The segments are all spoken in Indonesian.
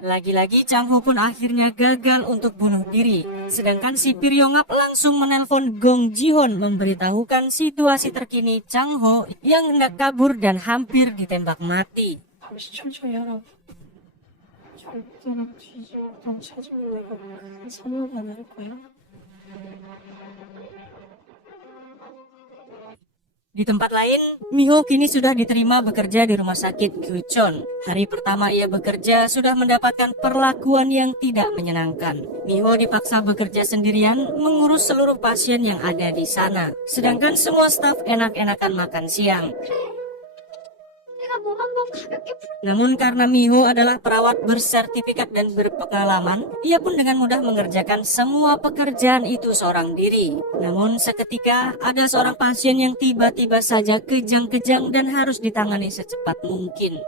Lagi-lagi Chang Ho pun akhirnya gagal untuk bunuh diri. Sedangkan sipir Yongap langsung menelpon Gong Ji-hoon memberitahukan situasi terkini Chang Ho yang hendak kabur dan hampir ditembak mati. 잠시 천천히 하라고. 절대로 뒤지고 넌 찾으면 내가 사망 안 할 거야. Di tempat lain, Miho kini sudah diterima bekerja di rumah sakit Gucheon. Hari pertama ia bekerja sudah mendapatkan perlakuan yang tidak menyenangkan. Miho dipaksa bekerja sendirian mengurus seluruh pasien yang ada di sana. Sedangkan semua staf enak-enakan makan siang. Namun karena Miho adalah perawat bersertifikat dan berpengalaman, ia pun dengan mudah mengerjakan semua pekerjaan itu seorang diri. Namun seketika ada seorang pasien yang tiba-tiba saja kejang-kejang dan harus ditangani secepat mungkin.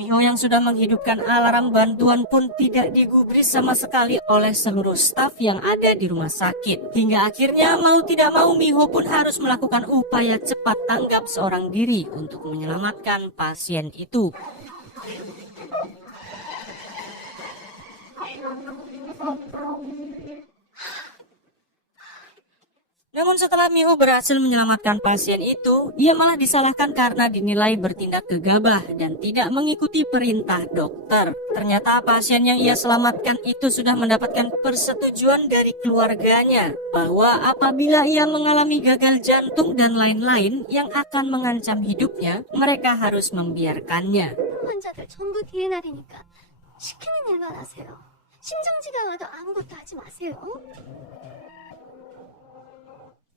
Miho yang sudah menghidupkan alarm bantuan pun tidak digubris sama sekali oleh seluruh staf yang ada di rumah sakit. Hingga akhirnya mau tidak mau Miho pun harus melakukan upaya cepat tanggap seorang diri untuk menyelamatkan pasien itu. Namun setelah Miho berhasil menyelamatkan pasien itu, ia malah disalahkan karena dinilai bertindak gegabah dan tidak mengikuti perintah dokter. Ternyata pasien yang ia selamatkan itu sudah mendapatkan persetujuan dari keluarganya bahwa apabila ia mengalami gagal jantung dan lain-lain yang akan mengancam hidupnya, mereka harus membiarkannya. 환자들 전부 DNR이니까 시키는 일만 하세요. 심정지가 와도 아무것도 하지 마세요.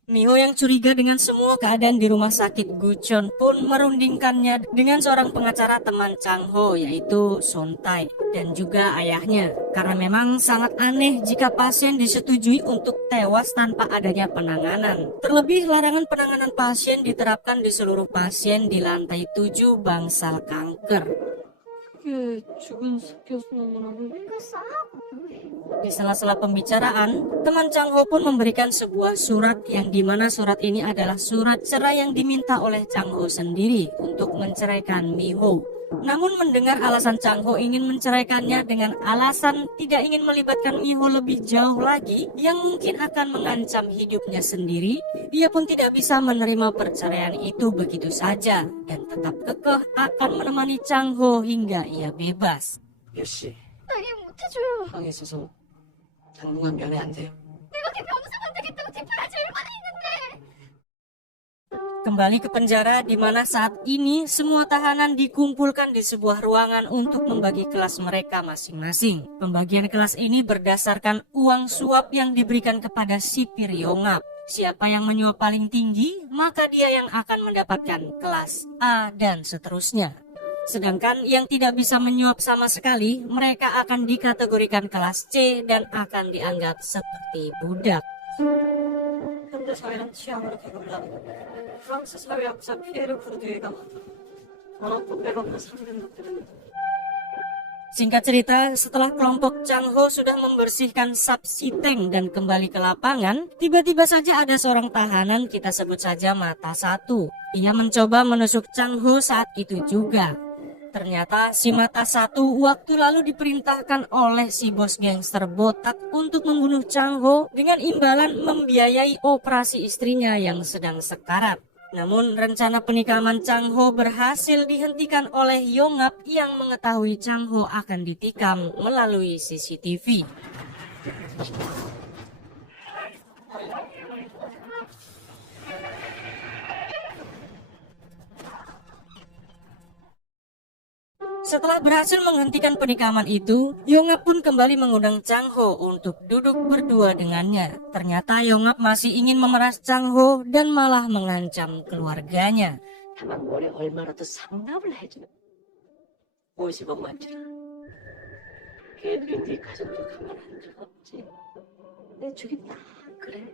Miho yang curiga dengan semua keadaan di rumah sakit Gucheon pun merundingkannya dengan seorang pengacara teman Chang Ho, yaitu Son Tae, dan juga ayahnya. Karena memang sangat aneh jika pasien disetujui untuk tewas tanpa adanya penanganan. Terlebih larangan penanganan pasien diterapkan di seluruh pasien di lantai 7 bangsal kanker. 그게 죽은 교수님이라고. Di sela-sela pembicaraan, teman Chang Ho pun memberikan sebuah surat yang dimana surat ini adalah surat cerai yang diminta oleh Chang Ho sendiri untuk menceraikan Miho. Namun mendengar alasan Chang Ho ingin menceraikannya dengan alasan tidak ingin melibatkan Miho lebih jauh lagi yang mungkin akan mengancam hidupnya sendiri, ia pun tidak bisa menerima perceraian itu begitu saja dan tetap kekeh akan menemani Chang Ho hingga ia bebas. 몇시 나 일 못해줘요. 방에 있어서 당분간 면회 안 돼요. 내가 걔 병상 안 되겠다고 뒷바라지 얼마나 있는데. Kembali ke penjara di mana saat ini semua tahanan dikumpulkan di sebuah ruangan untuk membagi kelas mereka masing-masing. Pembagian kelas ini berdasarkan uang suap yang diberikan kepada sipir Yongap. Siapa yang menyuap paling tinggi, maka dia yang akan mendapatkan kelas A dan seterusnya. Sedangkan yang tidak bisa menyuap sama sekali, mereka akan dikategorikan kelas C dan akan dianggap seperti budak. 현대 사회는 취향으로 개간다. 프랑스 사회 역사 피해를 부르는 애가 많다. 워낙 빼먹고 사는 것들은 Singkat cerita, setelah kelompok Chang Ho sudah membersihkan Sapsiteng dan kembali ke lapangan, tiba-tiba saja ada seorang tahanan, kita sebut saja Mata Satu. Ia mencoba menusuk Chang Ho saat itu juga. Ternyata si Mata Satu waktu lalu diperintahkan oleh si bos gangster botak untuk membunuh Chang Ho dengan imbalan membiayai operasi istrinya yang sedang sekarat. Namun rencana penikaman Chang Ho berhasil dihentikan oleh Yongap yang mengetahui Chang Ho akan ditikam melalui CCTV. Setelah berhasil menghentikan penikaman itu, Yongap pun kembali mengundang Chang Ho untuk duduk berdua dengannya. Ternyata Yongap masih ingin memeras Chang Ho dan malah mengancam keluarganya. 다만 월에 얼마라도 상납을 해주면 50억만 주라. 걔들이 네 가족도 가만 안줄 없지. 내 주겠다. 그래.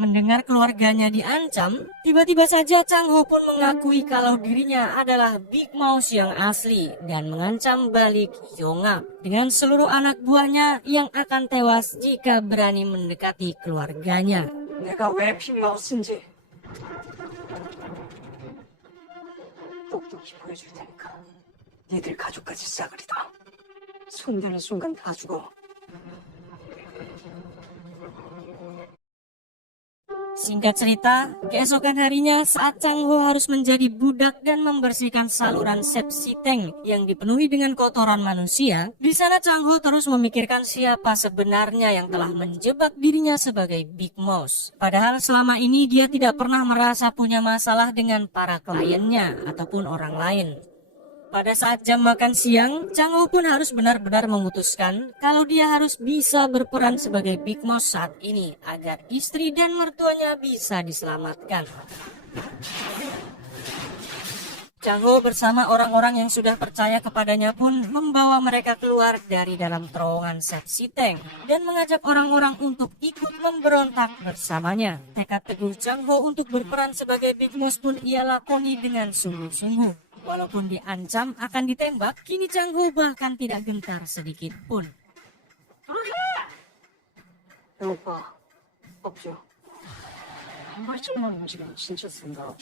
Mendengar keluarganya diancam, tiba-tiba saja Chang Ho pun mengakui kalau dirinya adalah Big Mouse yang asli dan mengancam balik Yongap dengan seluruh anak buahnya yang akan tewas jika berani mendekati keluarganya. 내가 왜 빅마우스인지 보여줄 테니까 니들 가족까지 싸그리다. 손대는 순간 다 죽어. Singkat cerita, keesokan harinya saat Chang Ho harus menjadi budak dan membersihkan saluran sepsi tank yang dipenuhi dengan kotoran manusia, di sana Chang Ho terus memikirkan siapa sebenarnya yang telah menjebak dirinya sebagai Big Mouse. Padahal selama ini dia tidak pernah merasa punya masalah dengan para kliennya ataupun orang lain. Pada saat jam makan siang, Chang Ho pun harus benar-benar memutuskan kalau dia harus bisa berperan sebagai Big Mouse saat ini agar istri dan mertuanya bisa diselamatkan. Chang Ho bersama orang-orang yang sudah percaya kepadanya pun membawa mereka keluar dari dalam terowongan sepsi tank dan mengajak orang-orang untuk ikut memberontak bersamanya. Tekad teguh Chang Ho untuk berperan sebagai Big Mouse pun ia lakoni dengan sungguh-sungguh. Walaupun diancam akan ditembak, kini Chang Ho bahkan tidak gentar sedikit pun. 배고파. 밥 줘. 한 발짝만 움직이면 진짜 쓴다.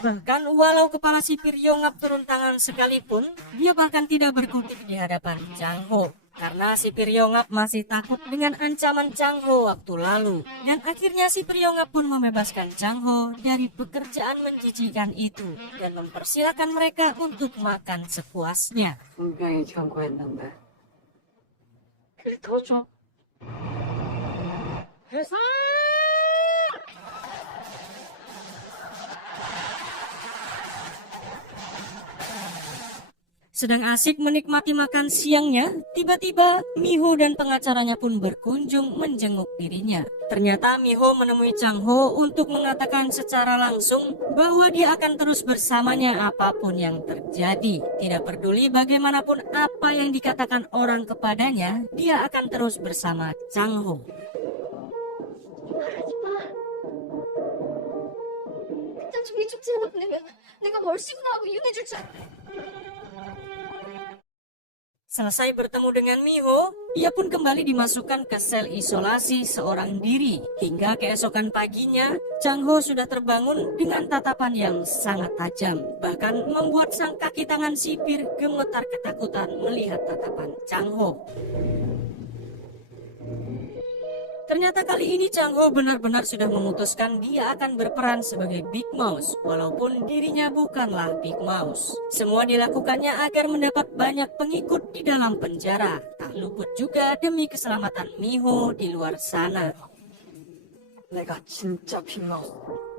Bahkan walau kepala sipir Yongap turun tangan sekalipun, dia bahkan tidak berkutik di hadapan Chang Ho. Karena sipir Yongap masih takut dengan ancaman Chang Ho waktu lalu. Dan akhirnya sipir Yongap pun membebaskan Chang Ho dari pekerjaan menjijikan itu dan mempersilahkan mereka untuk makan sepuasnya. 분명히 경고했는데. 그리 더 줘. 회사! Sedang asik menikmati makan siangnya, tiba-tiba Miho dan pengacaranya pun berkunjung menjenguk dirinya. Ternyata Miho menemui Chang Ho untuk mengatakan secara langsung bahwa dia akan terus bersamanya apapun yang terjadi. Tidak peduli bagaimanapun apa yang dikatakan orang kepadanya, dia akan terus bersama Chang Ho. 일단 종이 쪽지를 보내면 내가 멀씨구나 하고 이혼해줄 줄 알아. Selesai bertemu dengan Miho, ia pun kembali dimasukkan ke sel isolasi seorang diri. Hingga keesokan paginya, Chang Ho sudah terbangun dengan tatapan yang sangat tajam. Bahkan membuat sang kaki tangan sipir gemetar ketakutan melihat tatapan Chang Ho. Ternyata kali ini Chang Ho benar-benar sudah memutuskan dia akan berperan sebagai Big Mouse, walaupun dirinya bukanlah Big Mouse. Semua dilakukannya agar mendapat banyak pengikut di dalam penjara, tak luput juga demi keselamatan Miho di luar sana. 내가 진짜 빅마우스.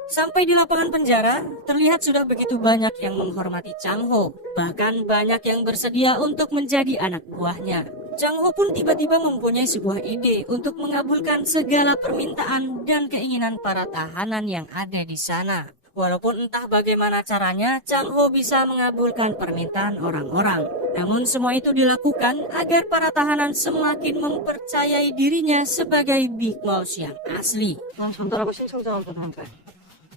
Sampai di lapangan penjara, terlihat sudah begitu banyak yang menghormati Chang Ho. Bahkan banyak yang bersedia untuk menjadi anak buahnya. Chang Ho pun tiba-tiba mempunyai sebuah ide untuk mengabulkan segala permintaan dan keinginan para tahanan yang ada di sana. Walaupun entah bagaimana caranya, Chang Ho bisa mengabulkan permintaan orang-orang. Namun semua itu dilakukan agar para tahanan semakin mempercayai dirinya sebagai Big Mouse yang asli. 난 전달하고 신청자한테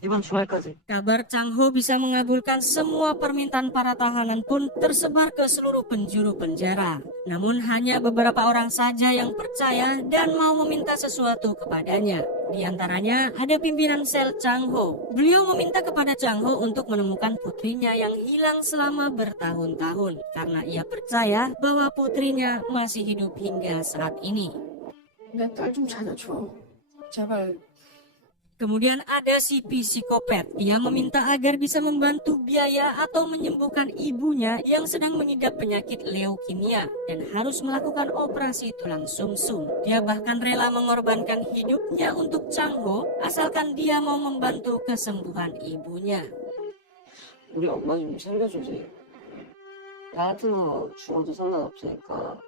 이번 주말까지. Kabar Chang Ho bisa mengabulkan semua permintaan para tahanan pun tersebar ke seluruh penjuru penjara. Namun hanya beberapa orang saja yang percaya dan mau meminta sesuatu kepadanya. Di antaranya ada pimpinan sel Chang Ho. Beliau meminta kepada Chang Ho untuk menemukan putrinya yang hilang selama bertahun-tahun. Karena ia percaya bahwa putrinya masih hidup hingga saat ini. 내 딸 좀 찾아줘. 제발. Kemudian ada si psikopat yang meminta agar bisa membantu biaya atau menyembuhkan ibunya yang sedang mengidap penyakit leukemia dan harus melakukan operasi tulang sumsum. Dia bahkan rela mengorbankan hidupnya untuk Chang Ho asalkan dia mau membantu kesembuhan ibunya. 우리 엄마 좀 살려주지. 나 같은 거 죽어도 상관없으니까.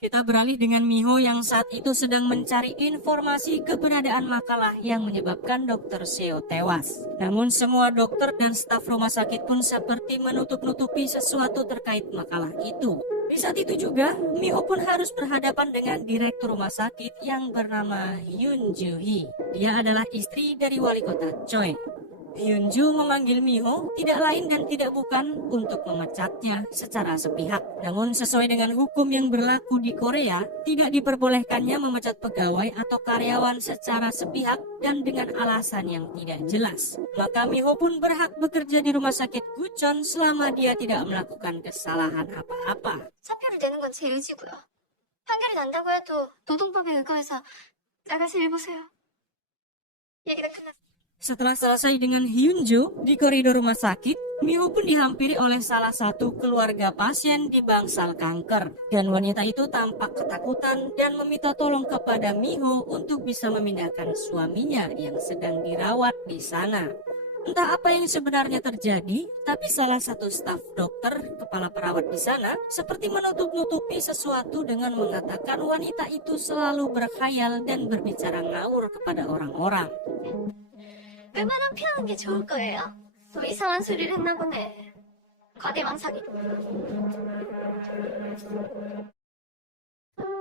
Kita beralih dengan Miho yang saat itu sedang mencari informasi keberadaan makalah yang menyebabkan Dr. Seo tewas. Namun semua dokter dan staf rumah sakit pun seperti menutup-nutupi sesuatu terkait makalah itu. Di saat itu juga, Miho pun harus berhadapan dengan direktur rumah sakit yang bernama Yoon Joo Hee. Dia adalah istri dari wali kota Choi. Hyunju memanggil Miho tidak lain dan tidak bukan untuk memecatnya secara sepihak. Namun sesuai dengan hukum yang berlaku di Korea, tidak diperbolehkannya memecat pegawai atau karyawan secara sepihak dan dengan alasan yang tidak jelas. Maka Miho pun berhak bekerja di rumah sakit Gucheon selama dia tidak melakukan kesalahan apa-apa. 사표를 내는 건 제 의지고요. 판결이 난다고 해도 노동법에 의거해서 나가서 일보세요. 얘기가 끝났어요. Setelah selesai dengan Hyunju di koridor rumah sakit, Miho pun dihampiri oleh salah satu keluarga pasien di bangsal kanker. Dan wanita itu tampak ketakutan dan meminta tolong kepada Miho untuk bisa memindahkan suaminya yang sedang dirawat di sana. Entah apa yang sebenarnya terjadi, tapi salah satu staf dokter, kepala perawat di sana, seperti menutup-nutupi sesuatu dengan mengatakan wanita itu selalu berkhayal dan berbicara ngawur kepada orang-orang. 웬만하면 피하는 게 좋을 거예요. 뭐 이상한 소리를 했나 보네. 과대망상이.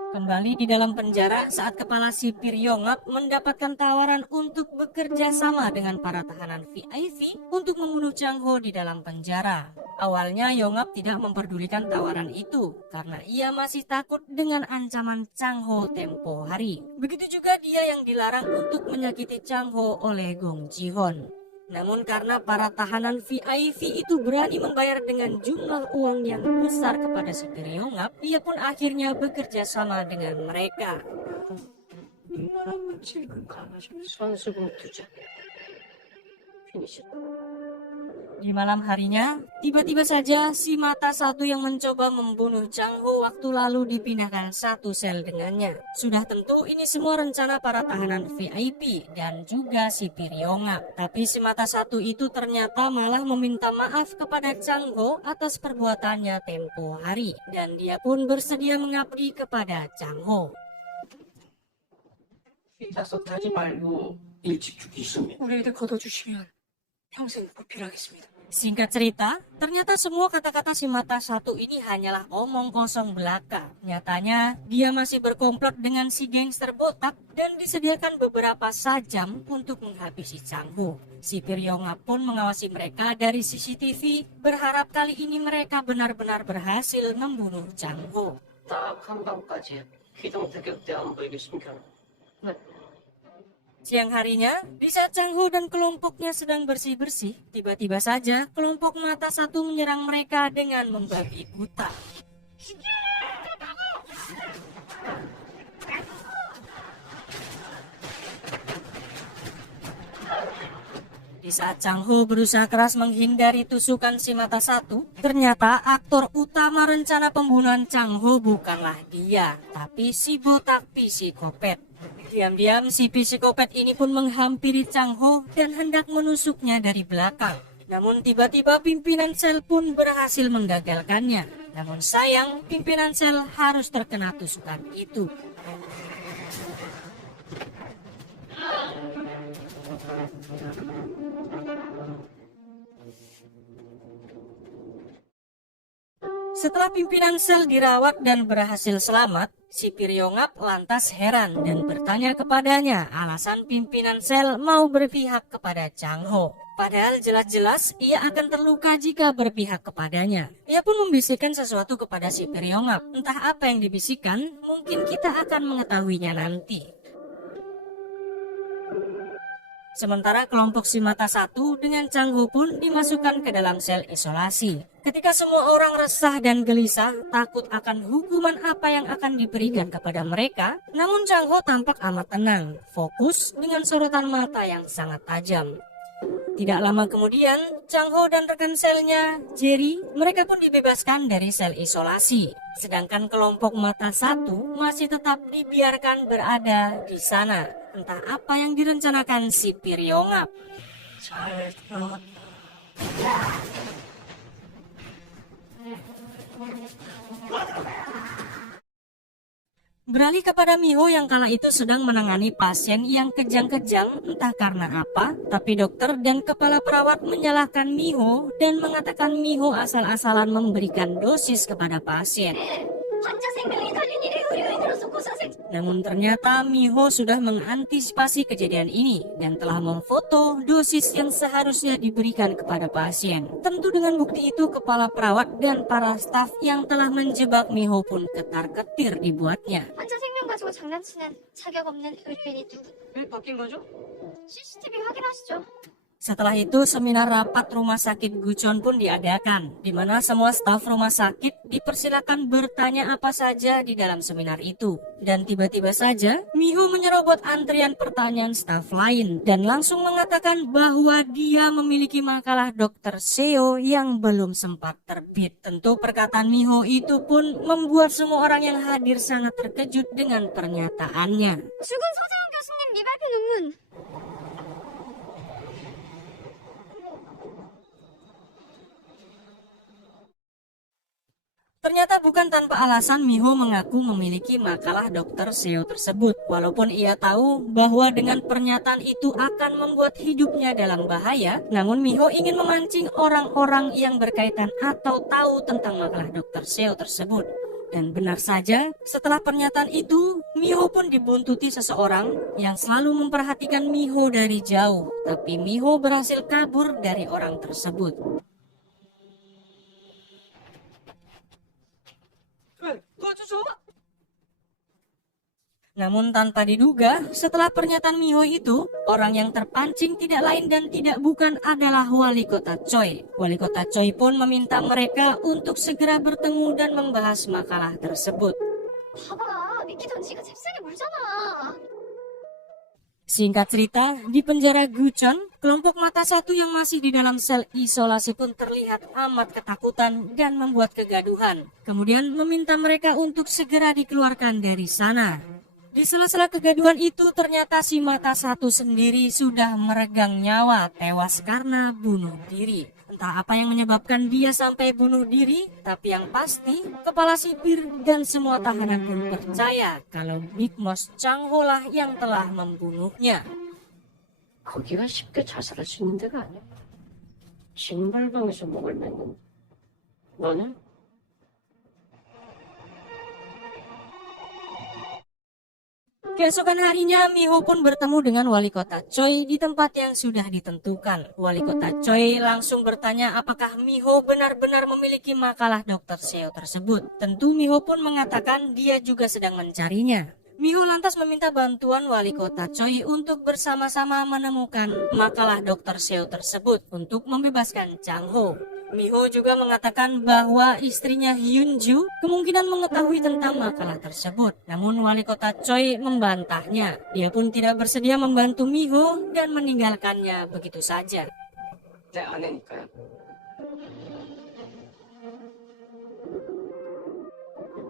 Kembali di dalam penjara saat kepala sipir Yongap mendapatkan tawaran untuk bekerja sama dengan para tahanan VIP untuk membunuh Chang-ho di dalam penjara. Awalnya Yongap tidak memperdulikan tawaran itu karena ia masih takut dengan ancaman Chang-ho tempo hari. Begitu juga dia yang dilarang untuk menyakiti Chang-ho oleh Gong Ji-hon. Namun karena para tahanan VIP itu berani membayar dengan jumlah uang yang besar kepada sipir Yongap, ia pun akhirnya bekerja sama dengan mereka. Di malam harinya, tiba-tiba saja si mata satu yang mencoba membunuh Chang-ho waktu lalu dipindahkan satu sel dengannya. Sudah tentu ini semua rencana para tahanan VIP dan juga sipir Yongap. Tapi si mata satu itu ternyata malah meminta maaf kepada Chang-ho atas perbuatannya tempo hari. Dan dia pun bersedia mengabdi kepada Chang-ho. 삐져서 타지 말고 일찍 죽이시면 우리를 걷어주시면 평생 보필하겠습니다. Singkat cerita, ternyata semua kata-kata si mata satu ini hanyalah omong kosong belaka. Nyatanya, dia masih berkomplot dengan si gangster botak dan disediakan beberapa sajam untuk menghabisi Chang-ho. Sipir Yongap pun mengawasi mereka dari CCTV, berharap kali ini mereka benar-benar berhasil membunuh Chang-ho. 딱 한밤까지 기동 태격대 안 보이겠습니까? 네. Siang harinya, di saat Chang-ho dan kelompoknya sedang bersih-bersih, tiba-tiba saja kelompok mata satu menyerang mereka dengan membabi buta. Di saat Chang-ho berusaha keras menghindari tusukan si mata satu, ternyata aktor utama rencana pembunuhan Chang-ho bukanlah dia, tapi si botak psikopat. Diam-diam si psikopat ini pun menghampiri Chang-ho dan hendak menusuknya dari belakang. Namun tiba-tiba pimpinan sel pun berhasil menggagalkannya. Namun sayang, pimpinan sel harus terkena tusukan itu. Setelah pimpinan sel dirawat dan berhasil selamat, sipir Yongap lantas heran dan bertanya kepadanya alasan pimpinan sel mau berpihak kepada Chang-ho. Padahal jelas-jelas ia akan terluka jika berpihak kepadanya. Ia pun membisikkan sesuatu kepada sipir Yongap. Entah apa yang dibisikkan, mungkin kita akan mengetahuinya nanti. Sementara kelompok si mata satu dengan Chang-ho pun dimasukkan ke dalam sel isolasi. Ketika semua orang resah dan gelisah, takut akan hukuman apa yang akan diberikan kepada mereka, namun Chang-ho tampak amat tenang, fokus dengan sorotan mata yang sangat tajam. Tidak lama kemudian, Chang-ho dan rekan selnya, Jerry, mereka pun dibebaskan dari sel isolasi. Sedangkan kelompok mata satu masih tetap dibiarkan berada di sana. Entah apa yang direncanakan sipir Yongap. 잘 들어갔다. Beralih kepada Miho yang kala itu sedang menangani pasien yang kejang-kejang entah karena apa, tapi dokter dan kepala perawat menyalahkan Miho dan mengatakan Miho asal-asalan memberikan dosis kepada pasien. 환자 생명이 달린 일에 의료인으로서 고사생 Namun ternyata Miho sudah mengantisipasi kejadian ini dan telah memfoto dosis yang seharusnya diberikan kepada pasien. Tentu dengan bukti itu kepala perawat dan para staf yang telah menjebak Miho pun ketar-ketir dibuatnya. 환자 생명 가지고 장난치는 자격 없는 의료인이 누구? 왜 바뀐 거죠? CCTV 확인하시죠. Setelah itu seminar rapat rumah sakit Guchon pun diadakan, di mana semua staf rumah sakit dipersilakan bertanya apa saja di dalam seminar itu. Dan tiba-tiba saja Miho menyerobot antrian pertanyaan staf lain dan langsung mengatakan bahwa dia memiliki makalah Dr. Seo yang belum sempat terbit. Tentu perkataan Miho itu pun membuat semua orang yang hadir sangat terkejut dengan pernyataannya. 죽은 서재원 교수님 미발표 논문. Ternyata bukan tanpa alasan Miho mengaku memiliki makalah Dr. Seo tersebut. Walaupun ia tahu bahwa dengan pernyataan itu akan membuat hidupnya dalam bahaya, namun Miho ingin memancing orang-orang yang berkaitan atau tahu tentang makalah Dr. Seo tersebut. Dan benar saja, setelah pernyataan itu, Miho pun dibuntuti seseorang yang selalu memperhatikan Miho dari jauh. Tapi Miho berhasil kabur dari orang tersebut. 도와주죠. Namun tanpa diduga, setelah pernyataan Miho itu, orang yang terpancing tidak lain dan tidak bukan adalah Wali Kota Choi. Wali Kota Choi pun meminta mereka untuk segera bertemu dan membahas makalah tersebut. 봐봐, 미키 던지가 잽싸게 물잖아. Singkat cerita, di penjara Guchon, kelompok mata satu yang masih di dalam sel isolasi pun terlihat amat ketakutan dan membuat kegaduhan. Kemudian meminta mereka untuk segera dikeluarkan dari sana. Di sela-sela kegaduhan itu ternyata si mata satu sendiri sudah meregang nyawa tewas karena bunuh diri. Entah apa yang menyebabkan dia sampai bunuh diri, tapi yang pasti kepala sipir dan semua tahanan pun percaya kalau Big Mouse Chang Ho lah yang telah membunuhnya. 거기가 쉽게 자살할 수 있는 데가 아니야. 징벌방에서 목을 맺는 너는? Keesokan harinya, Miho pun bertemu dengan Wali Kota Choi di tempat yang sudah ditentukan. Wali Kota Choi langsung bertanya apakah Miho benar-benar memiliki makalah Dr. Seo tersebut. Tentu Miho pun mengatakan dia juga sedang mencarinya. Miho lantas meminta bantuan Wali Kota Choi untuk bersama-sama menemukan makalah Dr. Seo tersebut untuk membebaskan Chang Ho. Miho juga mengatakan bahwa istrinya Hyunju kemungkinan mengetahui tentang makalah tersebut. Namun Wali Kota Choi membantahnya. Dia pun tidak bersedia membantu Miho dan meninggalkannya begitu saja. 내 아내니까요.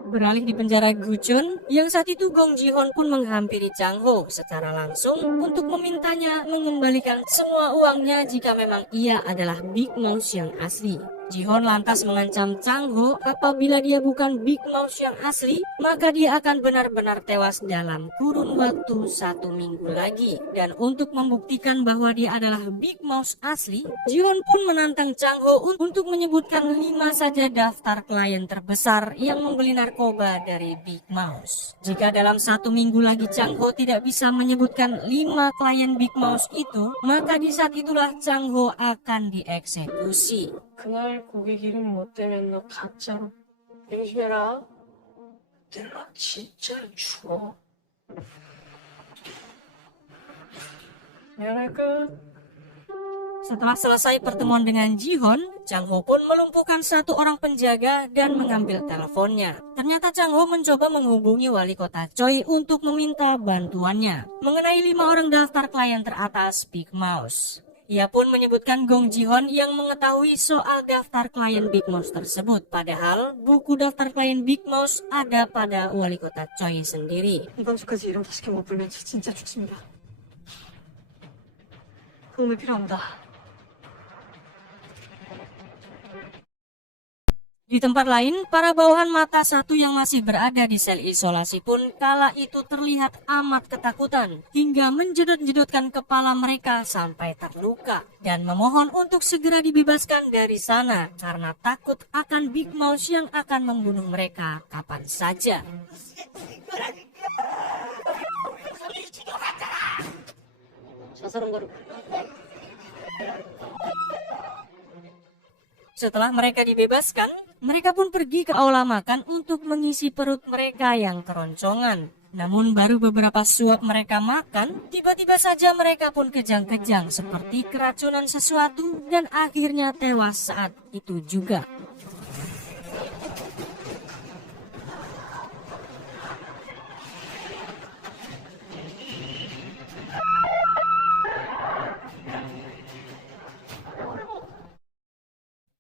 Beralih di penjara Guchon, yang saat itu Gong Ji-hoon pun menghampiri Chang Ho secara langsung untuk memintanya mengembalikan semua uangnya jika memang ia adalah Big Mouse yang asli. Ji-hoon lantas mengancam Chang Ho apabila dia bukan Big Mouse yang asli, maka dia akan benar-benar tewas dalam kurun waktu 1 minggu lagi. Dan untuk membuktikan bahwa dia adalah Big Mouse asli, Ji-hoon pun menantang Chang Ho untuk menyebutkan 5 saja daftar klien terbesar yang membeli narkoba dari Big Mouse. Jika dalam 1 minggu lagi Chang Ho tidak bisa menyebutkan 5 klien Big Mouse itu, maka di saat itulah Chang Ho akan dieksekusi. 그날 고객 이름 못 대면 너 가짜로 명심해라. 내가 진짜로 죽어. 미안할 끝. Setelah selesai pertemuan dengan Ji-hoon, Chang Ho pun melumpuhkan satu orang penjaga dan mengambil teleponnya. Ternyata Chang Ho mencoba menghubungi Wali Kota Choi untuk meminta bantuannya mengenai 5 orang daftar klien teratas Big Mouse. Ia pun menyebutkan Gong Ji-hoon yang mengetahui soal daftar klien Big Mouse tersebut. Padahal buku daftar klien Big Mouse ada pada Wali Kota Choi sendiri. 이번 주까지 이름 5개 못 불면 저 진짜 죽습니다. 도움이 필요합니다. Di tempat lain, para bawahan mata satu yang masih berada di sel isolasi pun kala itu terlihat amat ketakutan hingga menjedot-jedotkan kepala mereka sampai terluka dan memohon untuk segera dibebaskan dari sana karena takut akan Big Mouse yang akan membunuh mereka kapan saja. Setelah mereka dibebaskan, mereka pun pergi ke aula makan untuk mengisi perut mereka yang keroncongan. Namun baru beberapa suap mereka makan, tiba-tiba saja mereka pun kejang-kejang seperti keracunan sesuatu dan akhirnya tewas saat itu juga.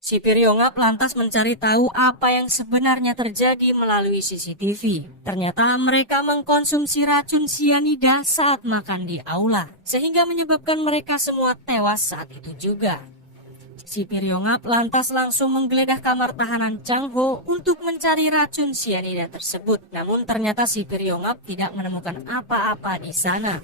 Si Piryongap lantas mencari tahu apa yang sebenarnya terjadi melalui CCTV. Ternyata mereka mengkonsumsi racun sianida saat makan di aula, sehingga menyebabkan mereka semua tewas saat itu juga. Si Piryongap lantas langsung menggeledah kamar tahanan Chang Ho untuk mencari racun sianida tersebut. Namun ternyata si Piryongap tidak menemukan apa-apa di sana.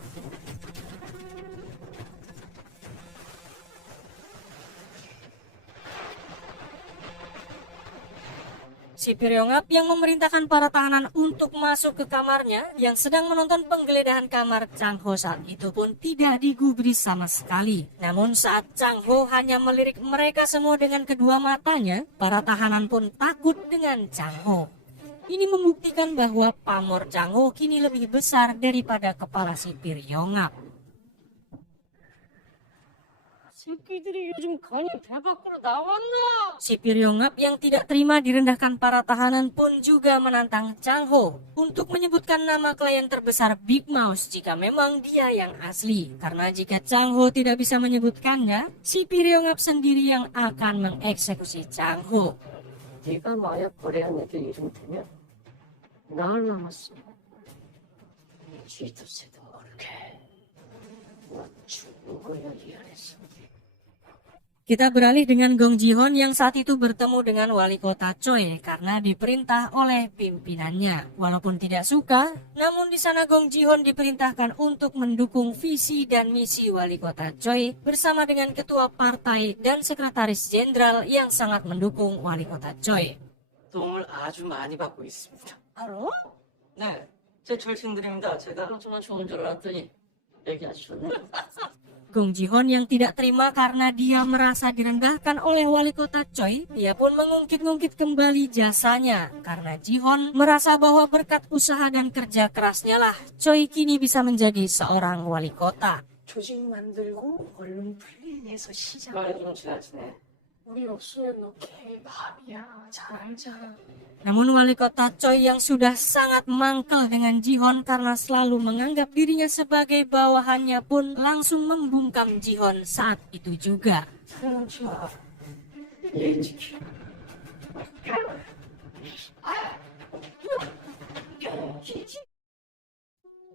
Si Piryongap yang memerintahkan para tahanan untuk masuk ke kamarnya yang sedang menonton penggeledahan kamar Chang Ho saat itu pun tidak digubris sama sekali. Namun saat Chang Ho hanya melirik mereka semua dengan kedua matanya, para tahanan pun takut dengan Chang Ho. Ini membuktikan bahwa pamor Chang Ho kini lebih besar daripada kepala si Piryongap. 새끼들이 요즘 간이 배 밖으로 나왔나? Si Piryongap yang tidak terima direndahkan para tahanan pun juga menantang Chang Ho untuk menyebutkan nama klien terbesar Big Mouse jika memang dia yang asli. Karena jika Chang Ho tidak bisa menyebutkannya, si Piryongap sendiri yang akan mengeksekusi Chang Ho. 네가 마약 거래한 애들 이름 되면 나을 남았어. 쥐도 새도 모르게 너 죽는 거야 이 안에서. Kita beralih dengan Gong Ji-hon yang saat itu bertemu dengan wali kota Choi karena diperintah oleh pimpinannya. Walaupun tidak suka, namun di sana Gong Ji-hon diperintahkan untuk mendukung visi dan misi wali kota Choi bersama dengan ketua partai dan sekretaris jenderal yang sangat mendukung wali kota Choi. 도움을 아주 많이 받고 있습니다. 알아? 네, 제 절친들입니다. 제가 정말 좋은 줄 알았더니 얘기하시던데. Gong Ji-hon yang tidak terima karena dia merasa direndahkan oleh wali kota Choi, dia pun mengungkit-ungkit kembali jasanya. Karena Ji-hon merasa bahwa berkat usaha dan kerja kerasnya lah, Choi kini bisa menjadi seorang wali kota. 조직 만들고 얼른 플레이해서 시작. 말이 좀 지나치네. 우리 없으면 너 개밥이야. 잘 알잖아. Namun wali kota Choi yang sudah sangat mangkel dengan Ji-hon karena selalu menganggap dirinya sebagai bawahannya pun langsung membungkam Ji-hon saat itu juga. 사랑치와 예의 지키.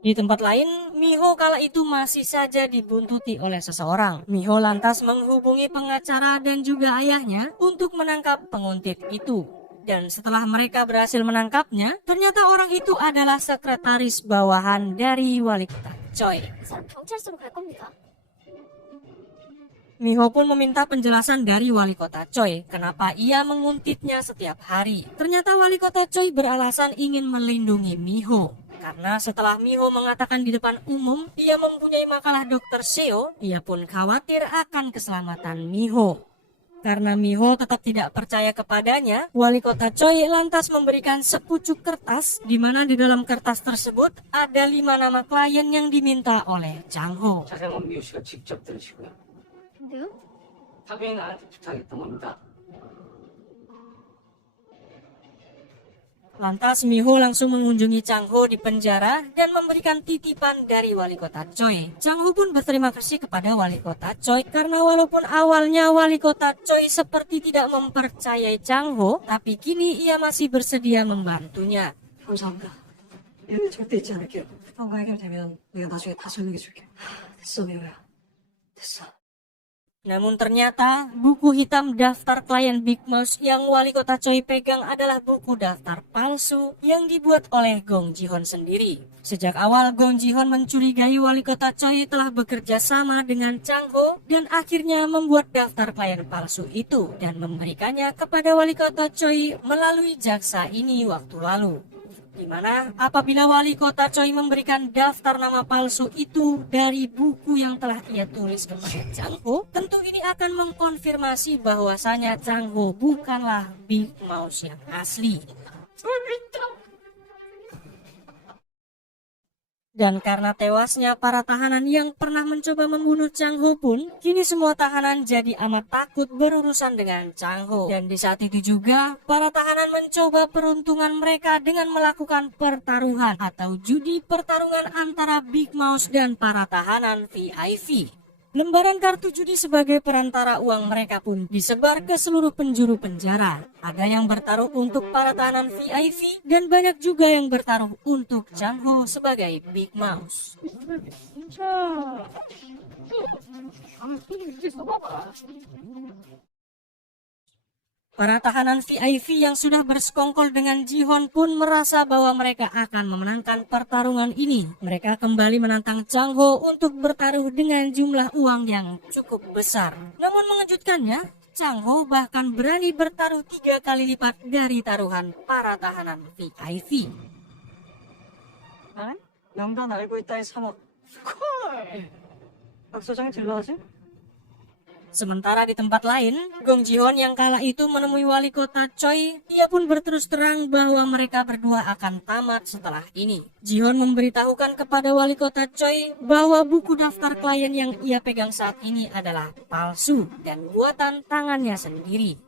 Di tempat lain, Miho kala itu masih saja dibuntuti oleh seseorang. Miho lantas menghubungi pengacara dan juga ayahnya untuk menangkap penguntit itu. Dan setelah mereka berhasil menangkapnya, ternyata orang itu adalah sekretaris bawahan dari wali kota Choi. 저 경찰서로 갈 겁니다. Miho pun meminta penjelasan dari wali kota Choi, kenapa ia menguntitnya setiap hari. Ternyata wali kota Choi beralasan ingin melindungi Miho. Karena setelah Miho mengatakan di depan umum, ia mempunyai makalah Dr. Seo, ia pun khawatir akan keselamatan Miho. Karena Miho tetap tidak percaya kepadanya, wali kota Choi lantas memberikan sepucuk kertas, di mana di dalam kertas tersebut ada 5 nama klien yang diminta oleh Chang Ho. 자세한 미호 씨가 직접 들으시고요. 근데요? 당연히 나한테 부탁했던 겁니다. Lantas Miho langsung mengunjungi Chang Ho di penjara dan memberikan titipan dari wali kota Choi. Chang Ho pun berterima kasih kepada wali kota Choi karena walaupun awalnya wali kota Choi seperti tidak mempercayai Chang Ho, tapi kini ia masih bersedia membantunya. 감사합니다. 얘는 절대 잊지 않을게요. 형과 해결되면 내가 나중에 다시 연락해 줄게. 됐어, 미호야. 됐어. Namun ternyata buku hitam daftar klien Big Mouse yang wali kota Choi pegang adalah buku daftar palsu yang dibuat oleh Gong Ji-hoon sendiri. Sejak awal Gong Ji-hoon mencurigai wali kota Choi telah bekerja sama dengan Chang Ho dan akhirnya membuat daftar klien palsu itu dan memberikannya kepada wali kota Choi melalui jaksa ini waktu lalu. Di mana apabila wali kota Choi memberikan daftar nama palsu itu dari buku yang telah ia tulis kepada Chang Ho, tentu ini akan mengkonfirmasi bahwasanya Chang Ho bukanlah Big Mouse yang asli. Dan karena tewasnya para tahanan yang pernah mencoba membunuh Chang Ho pun, kini semua tahanan jadi amat takut berurusan dengan Chang Ho. Dan di saat itu juga, para tahanan mencoba peruntungan mereka dengan melakukan pertaruhan atau judi pertarungan antara Big Mouse dan para tahanan VIP. Lembaran kartu judi sebagai perantara uang mereka pun disebar ke seluruh penjuru penjara. Ada yang bertaruh untuk para tahanan VIP dan banyak juga yang bertaruh untuk Chang Ho sebagai Big Mouse. Para tahanan VIP yang sudah bersekongkol dengan Ji-hoon pun merasa bahwa mereka akan memenangkan pertarungan ini. Mereka kembali menantang Chang Ho untuk bertaruh dengan jumlah uang yang cukup besar. Namun mengejutkannya, Chang Ho bahkan berani bertaruh 3 kali lipat dari taruhan para tahanan VIP. 명단 알고 있다의 3억. 박소장이 진로하지? Sementara di tempat lain, Gong Ji-hoon yang kala itu menemui wali kota Choi, dia pun berterus terang bahwa mereka berdua akan tamat setelah ini. Ji-hoon memberitahukan kepada wali kota Choi bahwa buku daftar klien yang ia pegang saat ini adalah palsu dan buatan tangannya sendiri.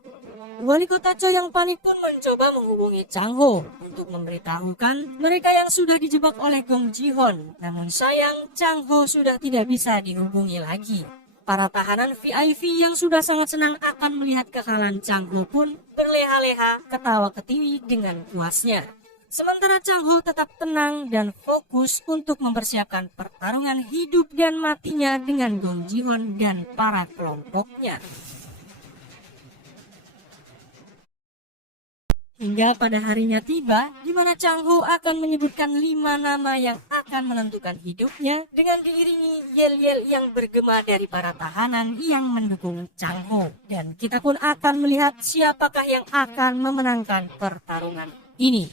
Wali kota Choi yang panik pun mencoba menghubungi Chang Ho untuk memberitahukan mereka yang sudah dijebak oleh Gong Ji-hoon. Namun sayang, Chang Ho sudah tidak bisa dihubungi lagi. Para tahanan VIP yang sudah sangat senang akan melihat kekalahan Chang Ho pun berleha-leha ketawa ketiwi dengan puasnya. Sementara Chang Ho tetap tenang dan fokus untuk mempersiapkan pertarungan hidup dan matinya dengan Gong Ji-hoon dan para kelompoknya. Hingga pada harinya tiba, di mana Chang Ho akan menyebutkan 5 nama yang akan menentukan hidupnya dengan diiringi yel-yel yang bergema dari para tahanan yang mendukung Chang Ho. Dan kita pun akan melihat siapakah yang akan memenangkan pertarungan ini.